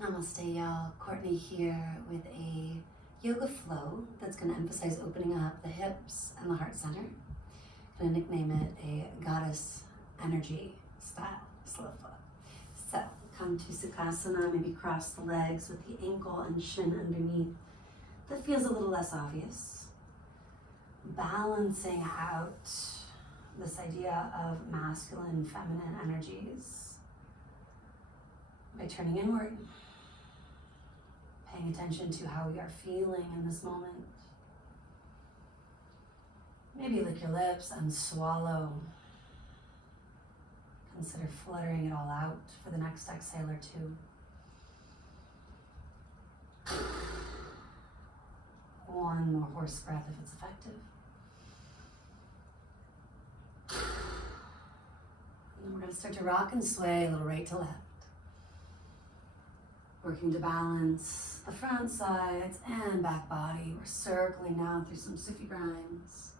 Namaste, y'all. Courtney here with a yoga flow that's going to emphasize opening up the hips and the heart center. I'm going to nickname it a goddess energy style slow flow. So come to Sukhasana, maybe cross the legs with the ankle and shin underneath. That feels a little less obvious. Balancing out this idea of masculine, feminine energies by turning inward. Paying attention to how we are feeling in this moment. Maybe lick your lips and swallow. Consider fluttering it all out for the next exhale or two. One more horse breath if it's effective. And then we're going to start to rock and sway a little right to left. Working to balance the front sides and back body. We're circling now through some Sufi grinds.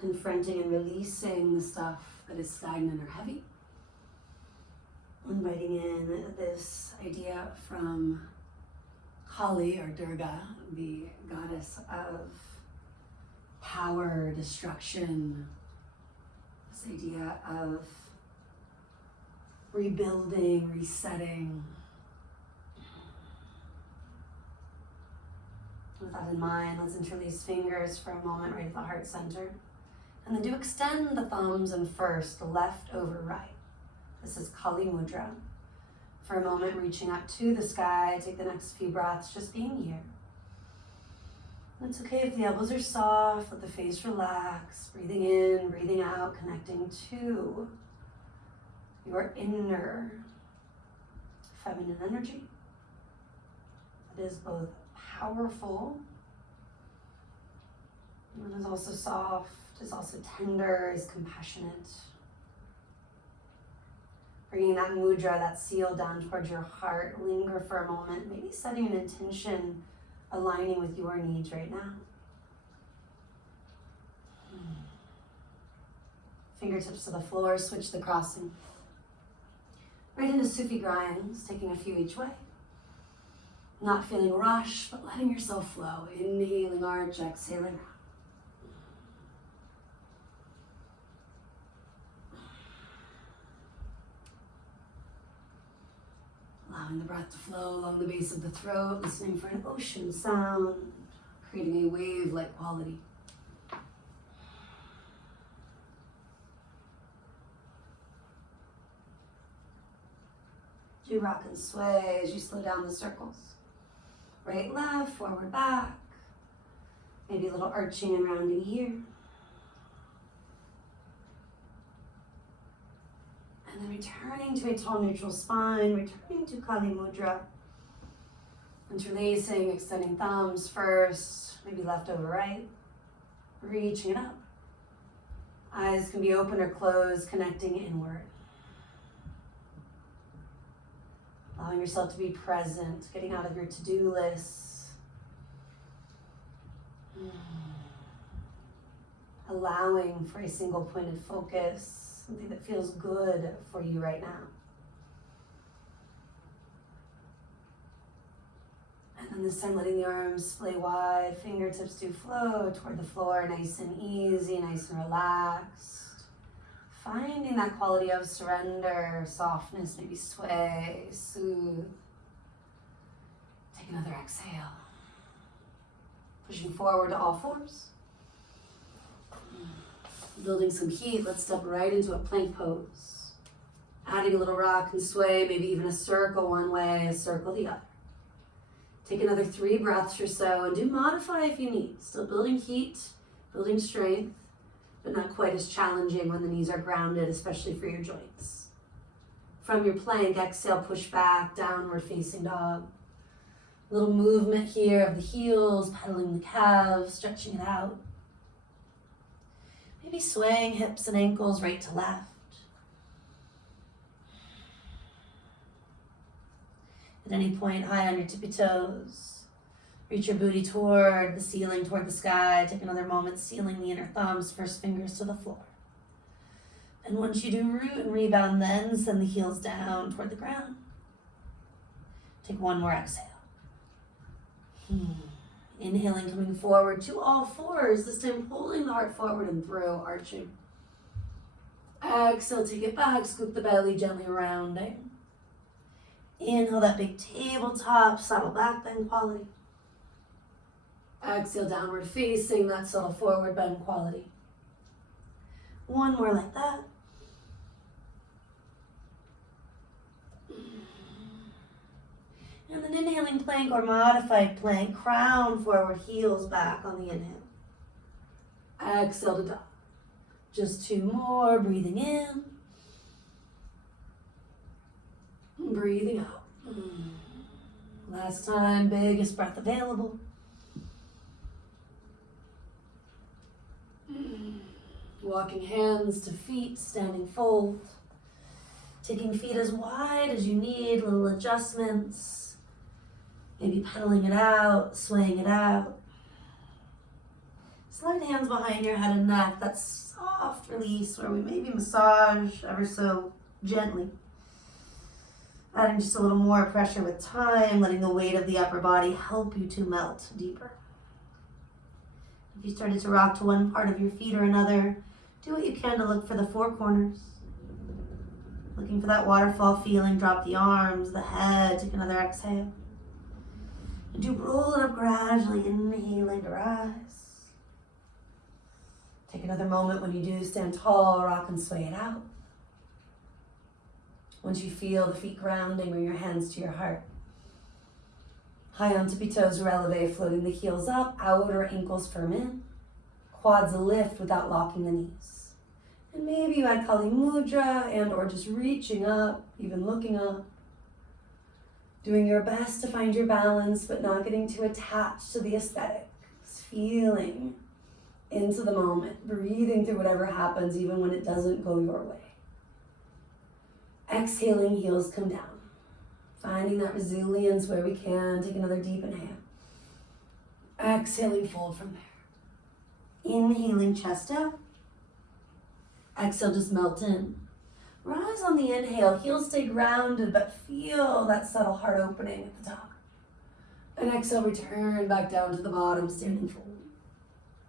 Confronting and releasing the stuff that is stagnant or heavy. Inviting in this idea from Kali or Durga, the goddess of power, destruction. This idea of rebuilding, resetting. With that in mind, let's interlace fingers for a moment right at the heart center. And then do extend the thumbs and first left over right. This is Kali Mudra. For a moment, reaching up to the sky. Take the next few breaths just being here. It's okay if the elbows are soft, let the face relax. Breathing in, breathing out, connecting to your inner feminine energy. It is both powerful and is also soft, is also tender, is compassionate. Bringing that mudra, that seal down towards your heart. Linger for a moment, maybe setting an intention, aligning with your needs right now. Fingertips to the floor, switch the crossing. Right into Sufi grinds, taking a few each way. Not feeling rush, but letting yourself flow. Inhaling arch, exhaling out. Allowing the breath to flow along the base of the throat, listening for an ocean sound, creating a wave-like quality. Do rock and sway as you slow down the circles. Right, left, forward, back. Maybe a little arching and rounding here. And then returning to a tall neutral spine, returning to Kali Mudra. Interlacing, extending thumbs first, maybe left over right. Reaching it up. Eyes can be open or closed, connecting inward. Allowing yourself to be present, getting out of your to-do lists. Allowing for a single pointed focus, something that feels good for you right now. And then this time letting the arms splay wide, fingertips do flow toward the floor, nice and easy, nice and relaxed. Finding that quality of surrender, softness, maybe sway, soothe. Take another exhale. Pushing forward to all fours. Building some heat, let's step right into a plank pose. Adding a little rock and sway, maybe even a circle one way, a circle the other. Take another 3 breaths or so and do modify if you need. Still building heat, building strength, but not quite as challenging when the knees are grounded, especially for your joints. From your plank, exhale, push back, downward facing dog. A little movement here of the heels, pedaling the calves, stretching it out. Maybe swaying hips and ankles right to left. At any point, high on your tippy toes. Reach your booty toward the ceiling, toward the sky. Take another moment, sealing the inner thumbs, first fingers to the floor. And once you do root and rebound, then send the heels down toward the ground. Take one more exhale. Inhaling, coming forward to all fours, this time pulling the heart forward and through, arching. Exhale, take it back, scoop the belly, gently rounding. Inhale, that big tabletop, subtle back bend quality. Exhale, downward facing, that subtle forward bend quality. One more like that. And then inhaling plank or modified plank, crown forward, heels back on the inhale. Exhale to dog. Just two more, breathing in. Breathing out. Last time, biggest breath available. Walking hands to feet, standing fold. Taking feet as wide as you need, little adjustments. Maybe pedaling it out, swaying it out. Slide hands behind your head and neck. That soft release where we maybe massage ever so gently. Adding just a little more pressure with time, letting the weight of the upper body help you to melt deeper. If you started to rock to one part of your feet or another, do what you can to look for the four corners. Looking for that waterfall feeling, drop the arms, the head, take another exhale. And do roll it up gradually, inhaling to rise. Take another moment when you do stand tall, rock and sway it out. Once you feel the feet grounding, bring your hands to your heart. High on tippy toes, releve, floating the heels up, outer ankles firm in. Quads lift without locking the knees. And maybe you add Kali Mudra and or just reaching up, even looking up. Doing your best to find your balance, but not getting too attached to the aesthetics. Feeling into the moment, breathing through whatever happens, even when it doesn't go your way. Exhaling, heels come down. Finding that resilience where we can. Take another deep inhale. Exhaling, fold from there. Inhaling, chest out. Exhale, just melt in. Rise on the inhale, heels stay grounded, but feel that subtle heart opening at the top. And exhale, return back down to the bottom, standing fold.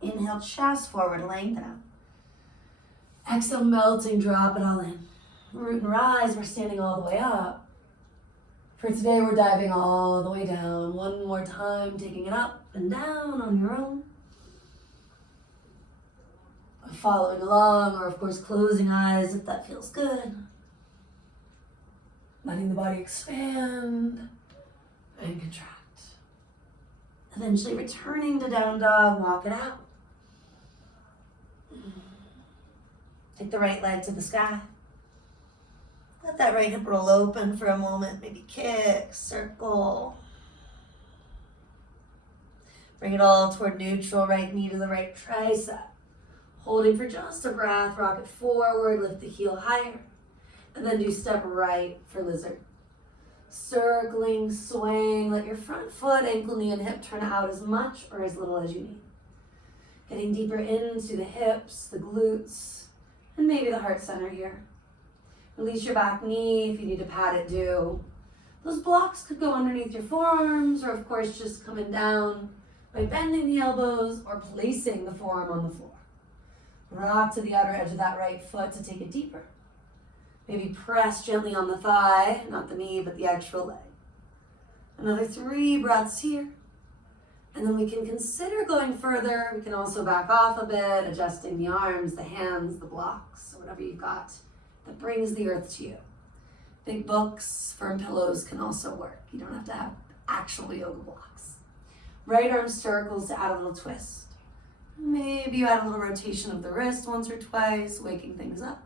Inhale, chest forward, lengthen out. Exhale, melting, drop it all in. Root and rise, we're standing all the way up. For today, we're diving all the way down. One more time, taking it up and down on your own. Following along, or of course closing eyes if that feels good. Letting the body expand and contract. Eventually returning to down dog, walk it out. Take the right leg to the sky. Let that right hip roll open for a moment. Maybe kick, circle. Bring it all toward neutral, right knee to the right tricep. Holding for just a breath, rock it forward, lift the heel higher, and then do step right for lizard. Circling, swaying, let your front foot, ankle, knee, and hip turn out as much or as little as you need. Getting deeper into the hips, the glutes, and maybe the heart center here. Release your back knee if you need to pat it, do. Those blocks could go underneath your forearms, or of course just coming down by bending the elbows or placing the forearm on the floor. Rock to the outer edge of that right foot to take it deeper. Maybe press gently on the thigh, not the knee, but the actual leg. Another 3 breaths here. And then we can consider going further. We can also back off a bit, adjusting the arms, the hands, the blocks, whatever you've got that brings the earth to you. Big books, firm pillows can also work. You don't have to have actual yoga blocks. Right arm circles to add a little twist. Maybe you add a little rotation of the wrist once or twice, waking things up.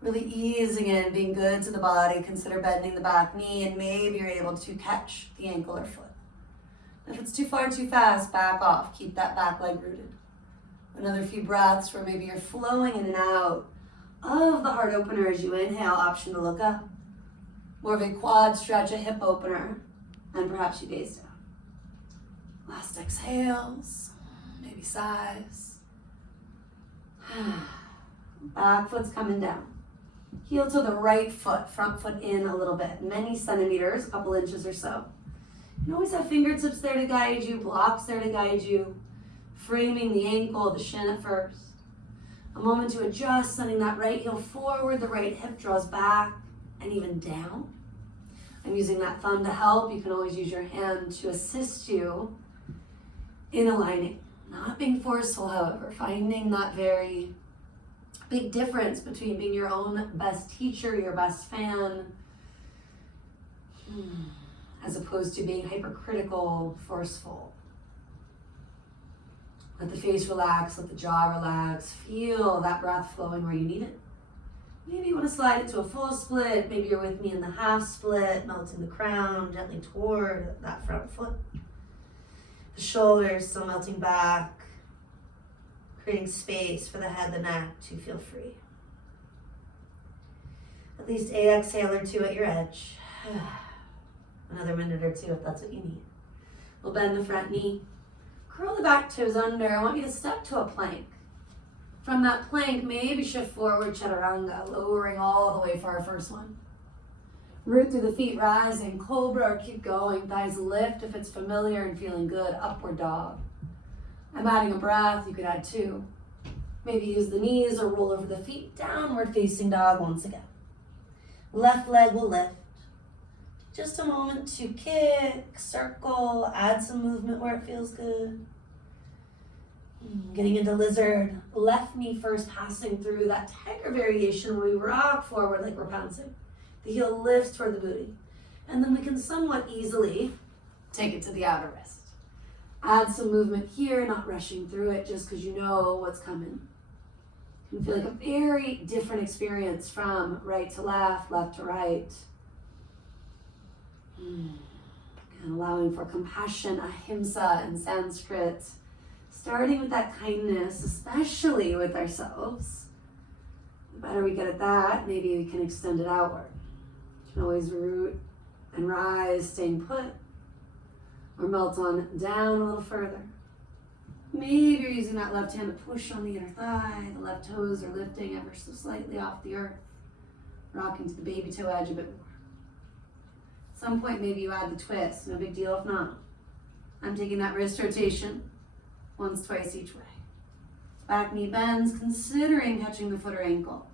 Really easing in, being good to the body. Consider bending the back knee, and maybe you're able to catch the ankle or foot. If it's too far, too fast, back off. Keep that back leg rooted. Another few breaths where maybe you're flowing in and out of the heart opener as you inhale, option to look up. More of a quad stretch, a hip opener, and perhaps you gaze down. Last exhales. Maybe sighs. Back foot's coming down. Heel to the right foot, front foot in a little bit, many centimeters, a couple inches or so. You always have fingertips there to guide you, blocks there to guide you, framing the ankle, the shin at first. A moment to adjust, sending that right heel forward, the right hip draws back and even down. I'm using that thumb to help. You can always use your hand to assist you in aligning. Not being forceful, however, finding that very big difference between being your own best teacher, your best fan, as opposed to being hypercritical, forceful. Let the face relax, let the jaw relax. Feel that breath flowing where you need it. Maybe you want to slide it to a full split. Maybe you're with me in the half split, melting the crown gently toward that front foot. The shoulders still melting back, creating space for the head, the neck to feel free. At least a exhale or two at your edge. Another minute or two if that's what you need. We'll bend the front knee. Curl the back toes under. I want you to step to a plank. From that plank, maybe shift forward, chaturanga, lowering all the way for our first one. Root through the feet, rising, cobra, or keep going. Thighs lift if it's familiar and feeling good. Upward dog. I'm adding a breath. You could add two. Maybe use the knees or roll over the feet. Downward facing dog once again. Left leg will lift. Just a moment to kick, circle, add some movement where it feels good. Getting into lizard. Left knee first, passing through that tiger variation where we rock forward like we're bouncing. The heel lifts toward the booty. And then we can somewhat easily take it to the outer wrist. Add some movement here, not rushing through it just because you know what's coming. You can feel like a very different experience from right to left to right. And allowing for compassion, ahimsa in Sanskrit. Starting with that kindness, especially with ourselves. The better we get at that, maybe we can extend it outward. You can always root and rise, staying put. Or melt on down a little further. Maybe you're using that left hand to push on the inner thigh. The left toes are lifting ever so slightly off the earth. Rocking to the baby toe edge a bit more. At some point, maybe you add the twist. No big deal if not. I'm taking that wrist rotation once, twice each way. Back knee bends, considering touching the foot or ankle.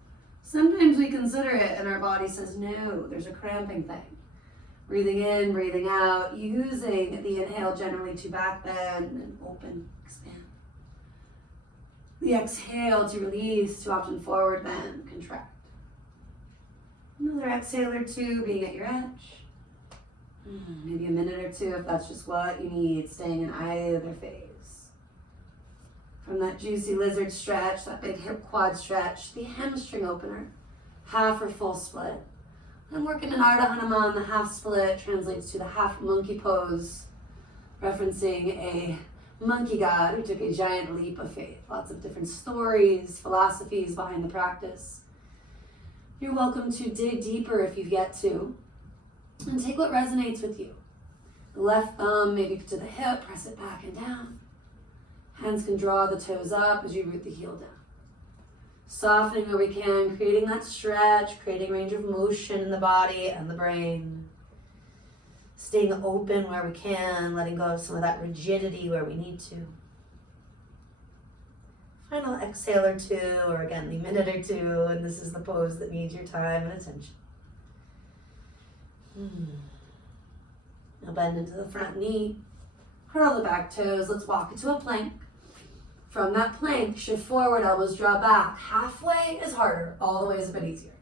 Sometimes we consider it and our body says no, there's a cramping thing. Breathing in, breathing out, using the inhale generally to back bend and open, expand. The exhale to release, to often forward bend, contract. Another exhale or two, being at your edge. Maybe a minute or two if that's just what you need, staying in either phase. From that juicy lizard stretch, that big hip quad stretch, the hamstring opener, half or full split. I'm working in Ardha Hanuman, the half split translates to the half monkey pose, referencing a monkey god who took a giant leap of faith. Lots of different stories, philosophies behind the practice. You're welcome to dig deeper if you get to, and take what resonates with you. The left thumb maybe to the hip, press it back and down. Hands can draw the toes up as you root the heel down. Softening where we can, creating that stretch, creating range of motion in the body and the brain. Staying open where we can, letting go of some of that rigidity where we need to. Final exhale or two, or again, the minute or two, and this is the pose that needs your time and attention. Now bend into the front knee, curl the back toes, let's walk into a plank. From that plank, shift forward, elbows draw back. Halfway is harder, all the way is a bit easier.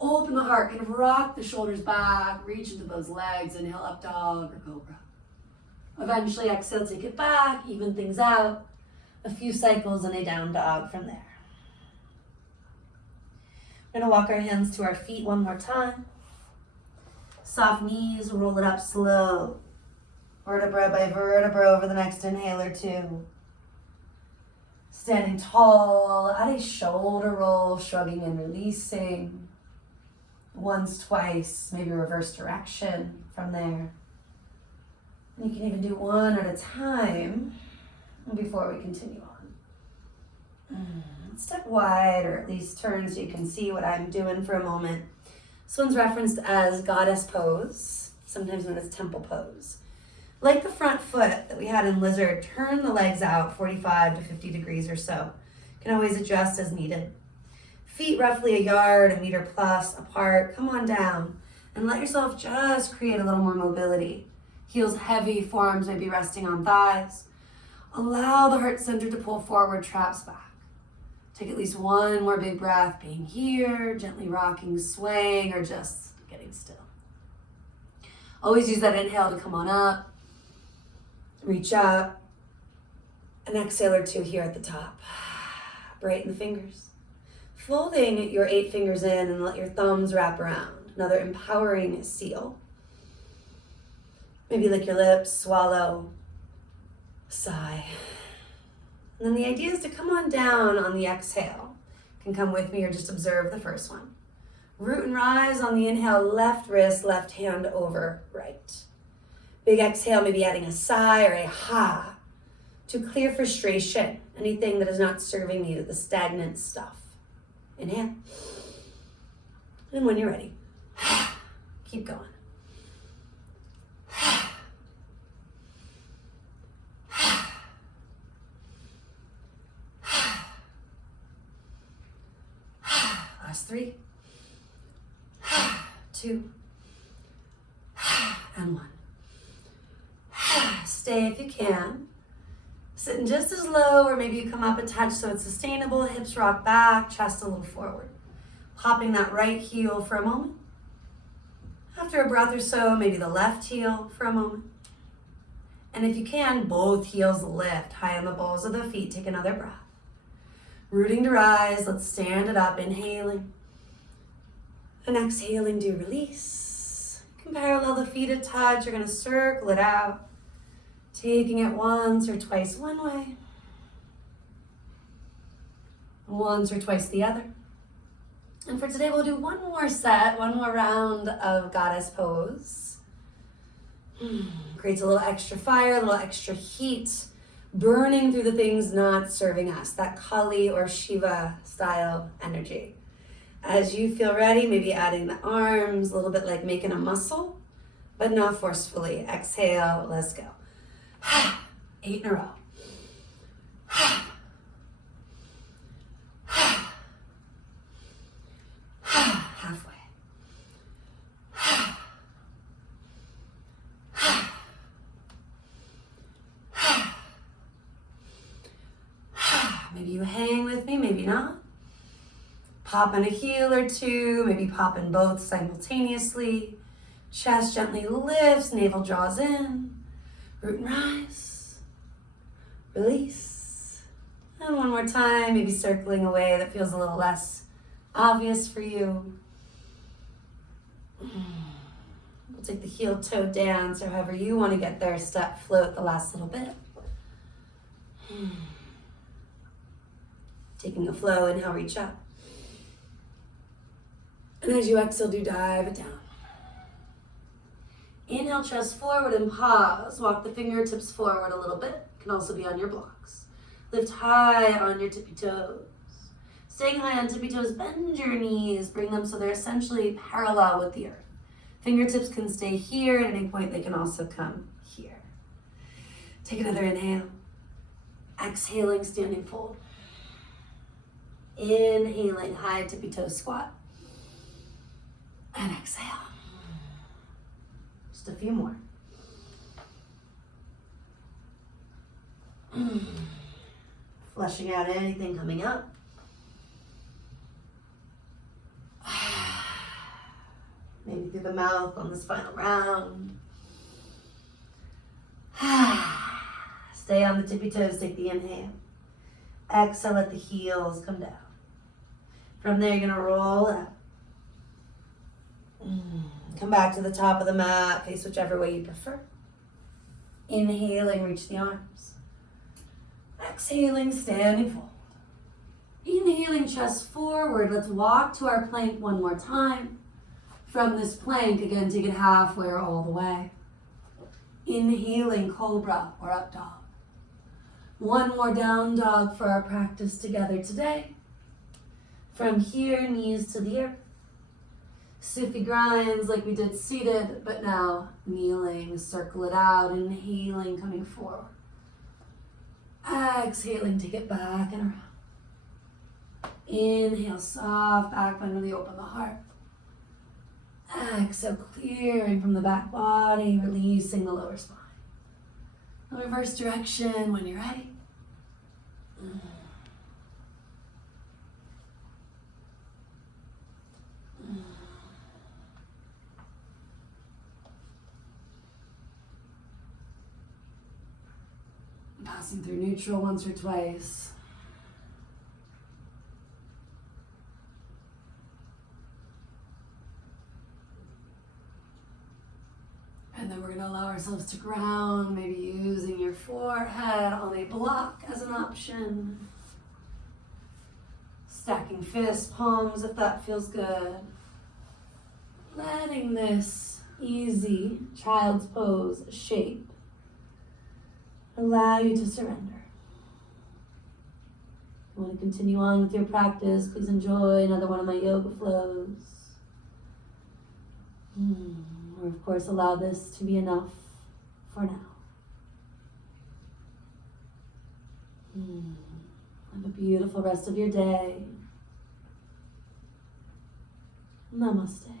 Open the heart, kind of rock the shoulders back, reach into those legs, inhale up dog or cobra. Eventually exhale, take it back, even things out. A few cycles and a down dog from there. We're gonna walk our hands to our feet one more time. Soft knees, roll it up slow. Vertebra by vertebra over the next inhale or two. Standing tall, add a shoulder roll, shrugging and releasing. Once, twice, maybe reverse direction from there. And you can even do one at a time before we continue on. step wide, or at least turn so you can see what I'm doing for a moment. This one's referenced as goddess pose, sometimes known as temple pose. Like the front foot that we had in lizard, turn the legs out 45 to 50 degrees or so. You can always adjust as needed. Feet roughly a yard, a meter plus apart. Come on down and let yourself just create a little more mobility. Heels heavy, forearms may be resting on thighs. Allow the heart center to pull forward, traps back. Take at least one more big breath, being here, gently rocking, swaying, or just getting still. Always use that inhale to come on up, reach up, an exhale or two here at the top. Brighten the fingers. Folding your 8 fingers in and let your thumbs wrap around. Another empowering seal. Maybe lick your lips, swallow, sigh. And then the idea is to come on down on the exhale. You can come with me or just observe the first one. Root and rise on the inhale, left wrist, left hand over right. Big exhale, maybe adding a sigh or a ha to clear frustration, anything that is not serving you, the stagnant stuff. Inhale. And when you're ready, keep going. Last 3, 2, and 1. Stay if you can. Sitting just as low, or maybe you come up a touch so it's sustainable. Hips rock back, chest a little forward. Popping that right heel for a moment. After a breath or so, maybe the left heel for a moment. And if you can, both heels lift high on the balls of the feet. Take another breath. Rooting to rise, let's stand it up, inhaling. And exhaling, do release. You can parallel the feet a touch. You're gonna circle it out. Taking it once or twice one way. Once or twice the other. And for today, we'll do one more set, one more round of goddess pose. Creates a little extra fire, a little extra heat, burning through the things not serving us, that Kali or Shiva style energy. As you feel ready, maybe adding the arms, a little bit like making a muscle, but not forcefully. Exhale, let's go. 8 in a row. Halfway. Maybe you hang with me, maybe not. Pop in a heel or two, maybe pop in both simultaneously. Chest gently lifts, navel draws in. Root and rise. Release. And one more time, maybe circling away that feels a little less obvious for you. We'll take the heel toe dance, or however you want to get there. Step, float the last little bit. Taking a flow, inhale, reach up. And as you exhale, do dive it down. Inhale, chest forward and pause. Walk the fingertips forward a little bit. Can also be on your blocks. Lift high on your tippy toes. Staying high on tippy toes, bend your knees. Bring them so they're essentially parallel with the earth. Fingertips can stay here. At any point, they can also come here. Take another inhale. Exhaling, standing fold. Inhaling, high tippy toe squat. And exhale. Just a few more. Flushing out anything coming up. Maybe through the mouth on this final round. Stay on the tippy toes, take the inhale. Exhale, let the heels come down. From there, you're gonna roll up. Come back to the top of the mat, face whichever way you prefer. Inhaling, reach the arms. Exhaling, standing fold. Inhaling, chest forward. Let's walk to our plank one more time. From this plank, again, take it halfway or all the way. Inhaling, cobra or up dog. One more down dog for our practice together today. From here, knees to the earth. Siffy grinds like we did seated, but now kneeling. Circle it out, inhaling, coming forward. Exhaling, take it back and around. Inhale, soft back bend, really open the heart. Exhale, clearing from the back body, releasing the lower spine. Reverse direction when you're ready. Passing through neutral once or twice. And then we're going to allow ourselves to ground, maybe using your forehead on a block as an option. Stacking fists, palms if that feels good. Letting this easy child's pose shape allow you to surrender. If you want to continue on with your practice, please enjoy another one of my yoga flows. Or of course, allow this to be enough for now. Have a beautiful rest of your day. Namaste.